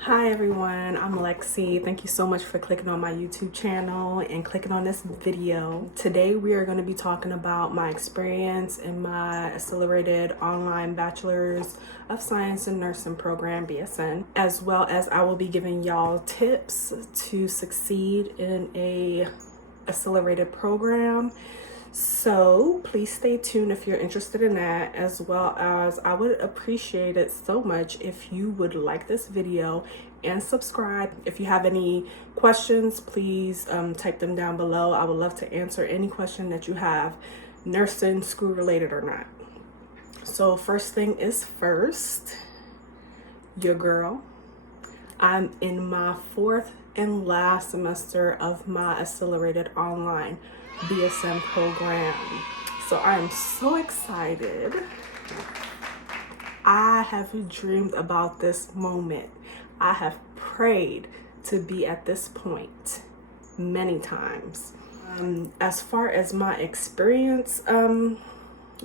Hi everyone, I'm Lexi. Thank you so much for clicking on my YouTube channel and clicking on this video. Today we are going to be talking about my experience in my accelerated online bachelor's of science and nursing program, BSN, as well as I will be giving y'all tips to succeed in a accelerated program. So please stay tuned if you're interested in that, as well as I would appreciate it so much if you would like this video and subscribe. If you have any questions, please type them down below. I would love to answer any question that you have, nursing, school related or not. So first thing is first, your girl. I'm in my fourth and last semester of my accelerated online BSN program. So I'm so excited. I have dreamed about this moment. I have prayed to be at this point many times. As far as my experience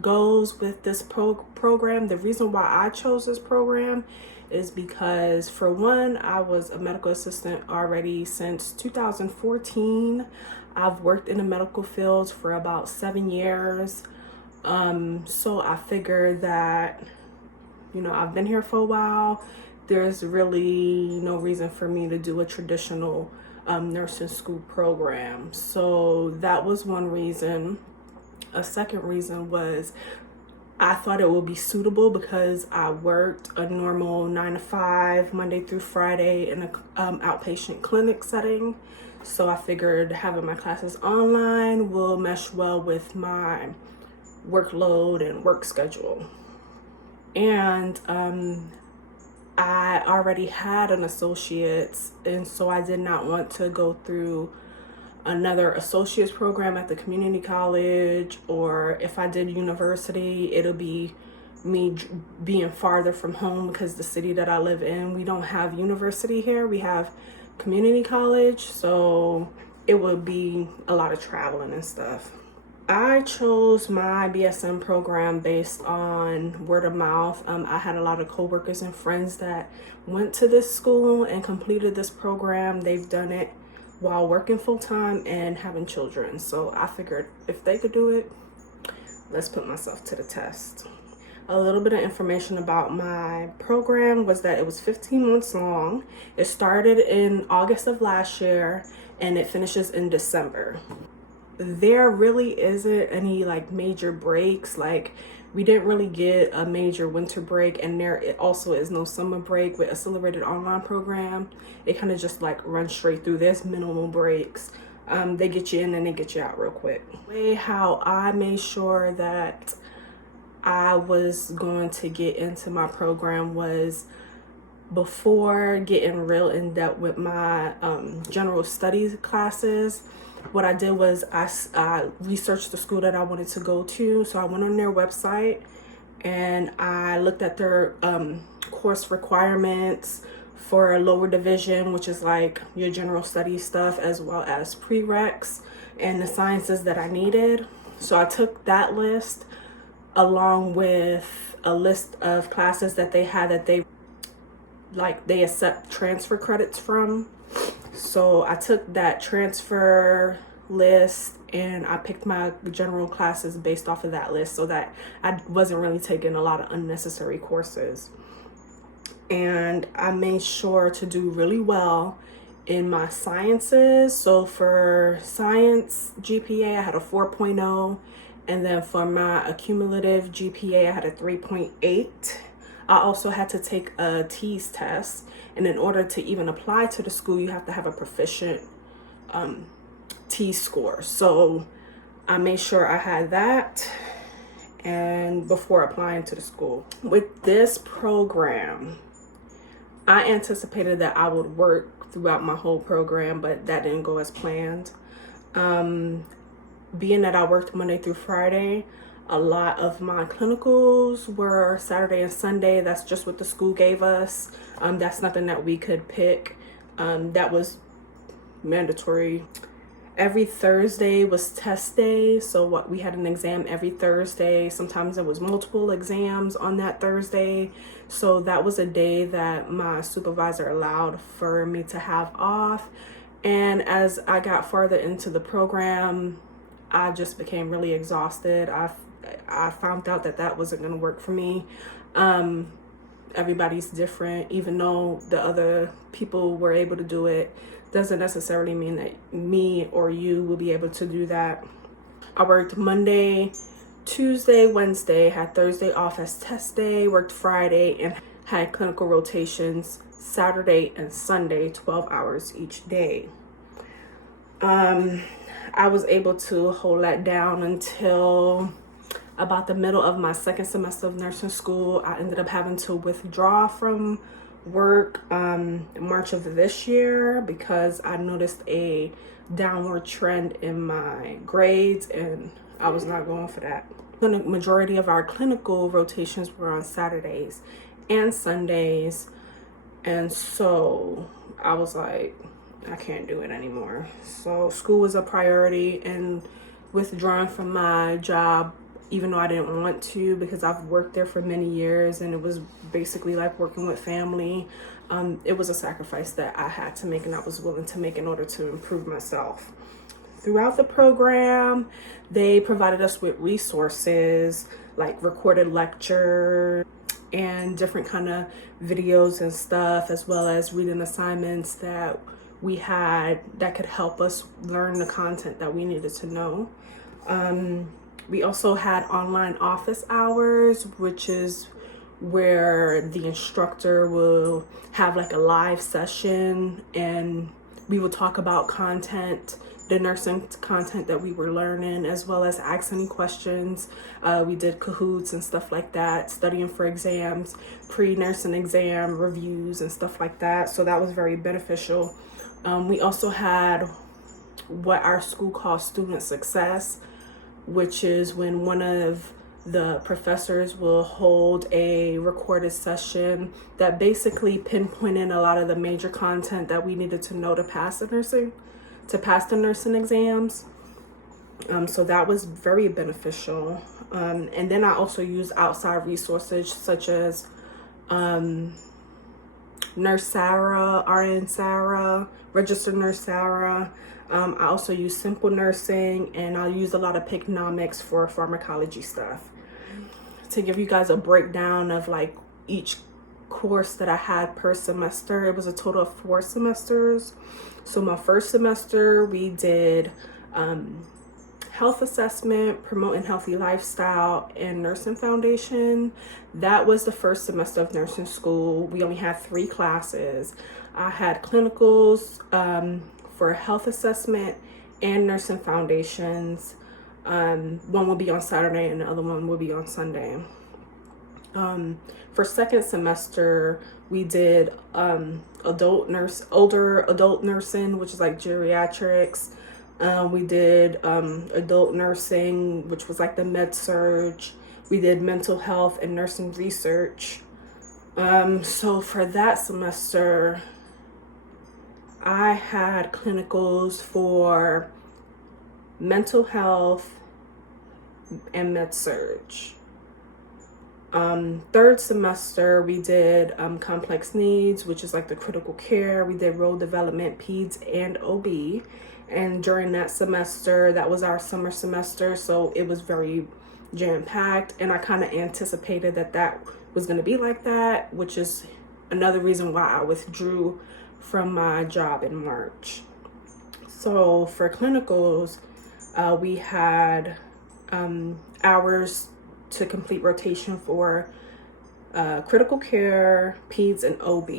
goes with this program, the reason why I chose this program is because, for one, I was a medical assistant already since 2014. I've worked in the medical field for about 7 years. So I figured that, I've been here for a while. There's really no reason for me to do a traditional nursing school program. So that was one reason. A second reason was I thought it would be suitable because I worked a normal 9 to 5, Monday through Friday in an outpatient clinic setting. So I figured having my classes online will mesh well with my workload and work schedule. And I already had an associate's, and so I did not want to go through another associate's program at the community college, or if I did university, it'll be me being farther from home because the city that I live in, we don't have university here. We have community college, so it would be a lot of traveling and stuff. I chose my BSN program based on word of mouth. I had a lot of coworkers and friends that went to this school and completed this program. They've done it while working full-time and having children. So I figured if they could do it, let's put myself to the test. A little bit of information about my program was that it was 15 months long. It started in August of last year and it finishes in December. There really isn't any major breaks. We didn't really get a major winter break, and there also is no summer break with accelerated online program. It kind of just runs straight through. There's minimal breaks. They get you in and they get you out real quick. The way how I made sure that I was going to get into my program was, before getting real in depth with my general studies classes, what I did was I researched the school that I wanted to go to. So I went on their website and I looked at their course requirements for a lower division, which is your general studies stuff, as well as prereqs and the sciences that I needed. So I took that list along with a list of classes that they had that they accept transfer credits from. So I took that transfer list and I picked my general classes based off of that list so that I wasn't really taking a lot of unnecessary courses. And I made sure to do really well in my sciences. So for science GPA, I had a 4.0. And then for my accumulative GPA, I had a 3.8. I also had to take a TEAS test. And in order to even apply to the school, you have to have a proficient TEAS score. So I made sure I had that and before applying to the school. With this program, I anticipated that I would work throughout my whole program, but that didn't go as planned. Being that I worked Monday through Friday, a lot of my clinicals were Saturday and Sunday. That's just what the school gave us. That's nothing that we could pick. That was mandatory. every Thursday was test day. So we had an exam every Thursday. Sometimes there was multiple exams on that Thursday. So that was a day that my supervisor allowed for me to have off. And as I got farther into the program, I just became really exhausted. I found out that that wasn't going to work for me. Everybody's different. Even though the other people were able to do it, doesn't necessarily mean that me or you will be able to do that. I worked Monday, Tuesday, Wednesday, had Thursday off as test day, worked Friday, and had clinical rotations Saturday and Sunday, 12 hours each day. I was able to hold that down until about the middle of my second semester of nursing school. I ended up having to withdraw from work in March of this year because I noticed a downward trend in my grades, and I was not going for that. The majority of our clinical rotations were on Saturdays and Sundays, and so I was like, I can't do it anymore. So school was a priority, and withdrawing from my job, even though I didn't want to, because I've worked there for many years and it was basically like working with family. It was a sacrifice that I had to make and I was willing to make in order to improve myself. Throughout the program, they provided us with resources like recorded lectures and different kind of videos and stuff, as well as reading assignments that we had that could help us learn the content that we needed to know. We also had online office hours, which is where the instructor will have like a live session and we will talk about content, the nursing content that we were learning, as well as ask any questions. We did Kahoots and stuff like that, studying for exams, pre-nursing exam reviews and stuff like that. So that was very beneficial. We also had what our school calls student success, which is when one of the professors will hold a recorded session that basically pinpointed a lot of the major content that we needed to know to pass the nursing exams. So that was very beneficial. And then I also used outside resources such as Nurse Sarah, RN Sarah, Registered Nurse Sarah. I also use Simple Nursing, and I'll use a lot of Picnomics for pharmacology stuff. To give you guys a breakdown of like each course that I had per semester, it was a total of 4 semesters. So my first semester, we did health assessment, promoting healthy lifestyle, and nursing foundation. That was the first semester of nursing school. We only had 3 classes. I had clinicals for health assessment and nursing foundations. One will be on Saturday and the other one will be on Sunday. For second semester, we did older adult nursing, which is like geriatrics. We did adult nursing, which was like the med surge. We did mental health and nursing research. So for that semester, I had clinicals for mental health and med surge. Third semester, we did complex needs, which is like the critical care. We did role development, peds, and OB. And during that semester, that was our summer semester, so it was very jam-packed, and I kind of anticipated that was going to be like that, which is another reason why I withdrew from my job in March. So for clinicals, we had hours to complete rotation for critical care, peds, and OB.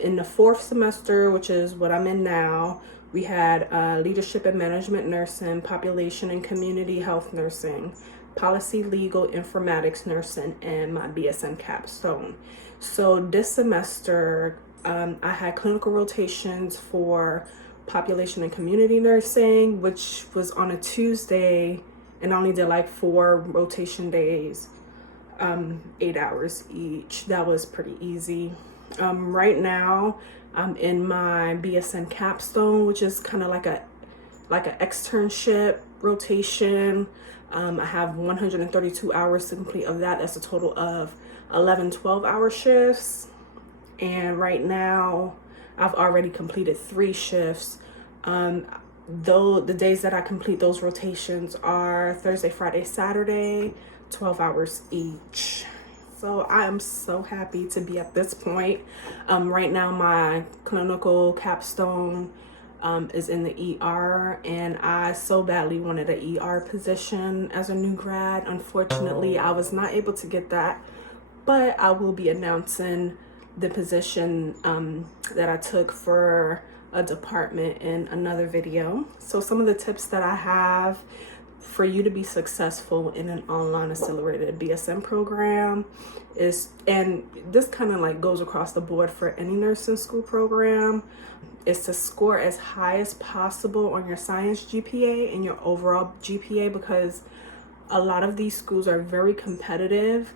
In the fourth semester, which is what I'm in now, we had leadership and management nursing, population and community health nursing, policy, legal, informatics nursing, and my BSN capstone. So this semester, I had clinical rotations for population and community nursing, which was on a Tuesday, and I only did like 4 rotation days, 8 hours each. That was pretty easy. Right now, I'm in my BSN capstone, which is kind of like a like an externship rotation. I have 132 hours to complete of that. That's a total of 11 12-hour shifts. And right now I've already completed 3 shifts. Though the days that I complete those rotations are Thursday, Friday, Saturday, 12 hours each. So I am so happy to be at this point. Right now my clinical capstone is in the ER, and I so badly wanted an ER position as a new grad. Unfortunately, I was not able to get that, but I will be announcing the position that I took for a department in another video. So some of the tips that I have for you to be successful in an online accelerated BSN program is, and this kind of like goes across the board for any nursing school program, is to score as high as possible on your science GPA and your overall GPA, because a lot of these schools are very competitive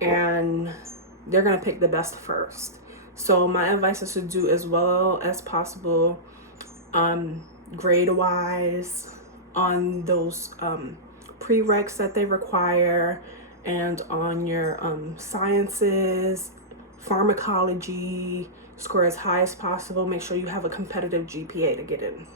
and they're going to pick the best first. So my advice is to do as well as possible grade wise on those prereqs that they require, and on your sciences, pharmacology. Score as high as possible. Make sure you have a competitive GPA to get in.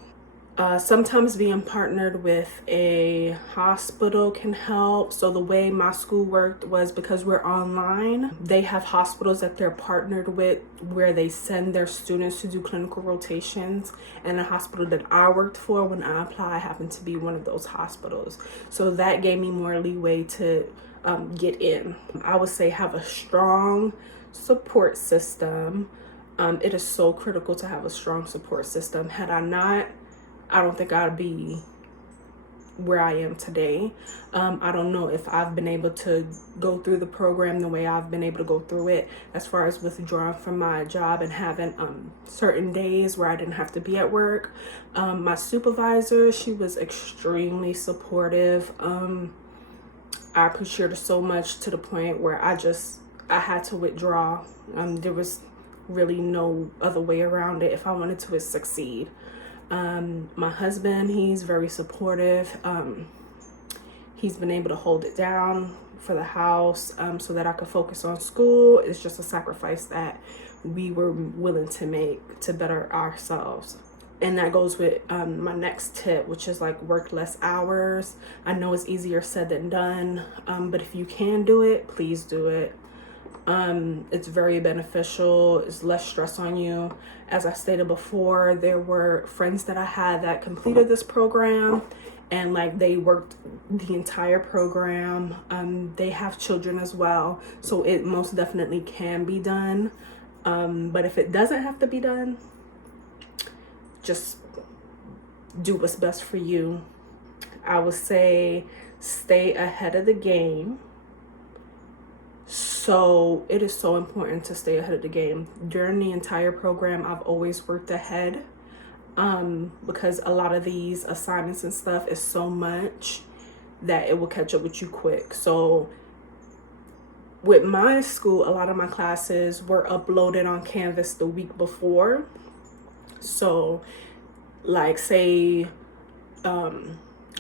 Sometimes being partnered with a hospital can help. So the way my school worked was, because we're online, they have hospitals that they're partnered with where they send their students to do clinical rotations. And the hospital that I worked for when I applied happened to be one of those hospitals. So that gave me more leeway to get in. I would say have a strong support system. It is so critical to have a strong support system. Had I not, I don't think I'd be where I am today. I don't know if I've been able to go through the program the way I've been able to go through it, as far as withdrawing from my job and having certain days where I didn't have to be at work. My supervisor, she was extremely supportive. I appreciate her so much, to the point where I had to withdraw. There was really no other way around it if I wanted to succeed. My husband, he's very supportive. He's been able to hold it down for the house so that I could focus on school. It's just a sacrifice that we were willing to make to better ourselves. And that goes with my next tip, which is like work less hours. I know it's easier said than done, but if you can do it, please do it. It's very beneficial. It's less stress on you. As I stated before, there were friends that I had that completed this program, and like they worked the entire program. They have children as well, so it most definitely can be done. But if it doesn't have to be done, just do what's best for you. I would say stay ahead of the game. So it is so important to stay ahead of the game. During the entire program, I've always worked ahead because a lot of these assignments and stuff is so much that it will catch up with you quick. So with my school, a lot of my classes were uploaded on Canvas the week before. So like say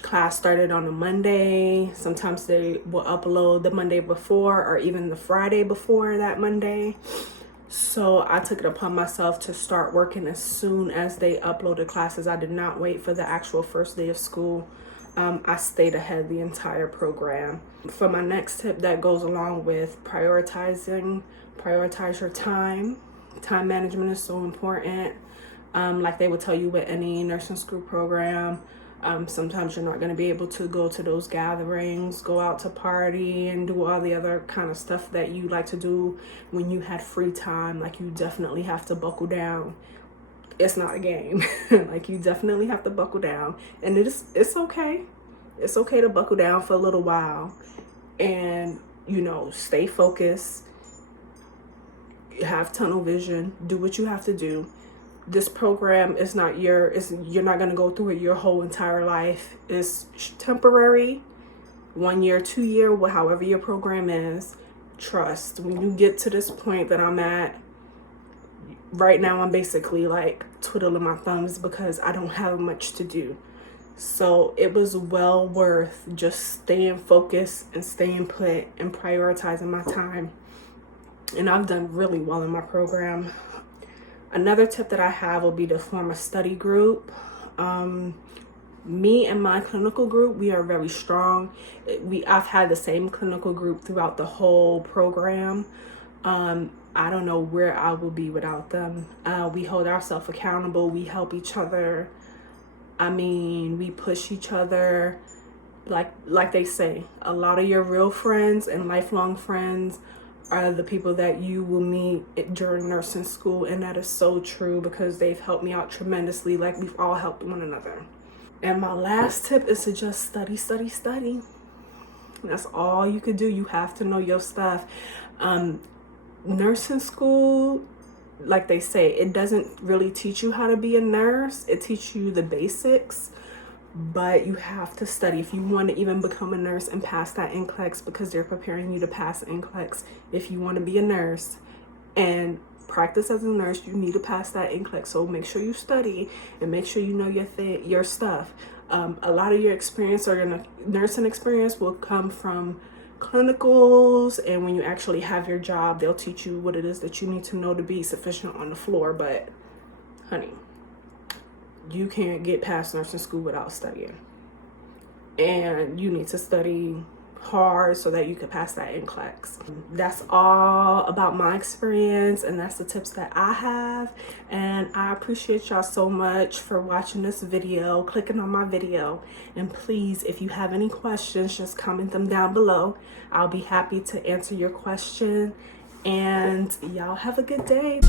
class started on a Monday, sometimes they will upload the Monday before or even the Friday before that Monday. So I took it upon myself to start working as soon as they uploaded classes. I did not wait for the actual first day of school. I stayed ahead the entire program. For my next tip that goes along with prioritize your time. Time management is so important. Like they would tell you with any nursing school program, sometimes you're not going to be able to go to those gatherings, go out to party, and do all the other kind of stuff that you like to do when you had free time. Like you definitely have to buckle down. It's not a game. Like you definitely have to buckle down, and it's okay. It's okay to buckle down for a little while, and stay focused. Have tunnel vision. Do what you have to do. This program is not you're not going to go through it your whole entire life. It's temporary, 1 year, 2 year, however your program is. Trust, when you get to this point that I'm at right now, I'm basically like twiddling my thumbs because I don't have much to do. So it was well worth just staying focused and staying put and prioritizing my time. And I've done really well in my program. Another tip that I have will be to form a study group. Me and my clinical group, we are very strong. I've had the same clinical group throughout the whole program. I don't know where I will be without them. We hold ourselves accountable. We help each other. I mean, we push each other. Like they say, a lot of your real friends and lifelong friends are the people that you will meet during nursing school. And that is so true, because they've helped me out tremendously. Like, we've all helped one another. And my last tip is to just study, study, study. That's all you could do. You have to know your stuff. Nursing school, like they say, it doesn't really teach you how to be a nurse. It teaches you the basics, but you have to study if you want to even become a nurse and pass that NCLEX, because they're preparing you to pass NCLEX. If you want to be a nurse and practice as a nurse, you need to pass that NCLEX. So make sure you study and make sure you know your stuff. A lot of your experience, or your nursing experience, will come from clinicals, and when you actually have your job, they'll teach you what it is that you need to know to be sufficient on the floor. But honey, you can't get past nursing school without studying, and you need to study hard so that you can pass that NCLEX. That's all about my experience, and that's the tips that I have. And I appreciate y'all so much for watching this video, clicking on my video. And please, if you have any questions, just comment them down below. I'll be happy to answer your question. And y'all have a good day.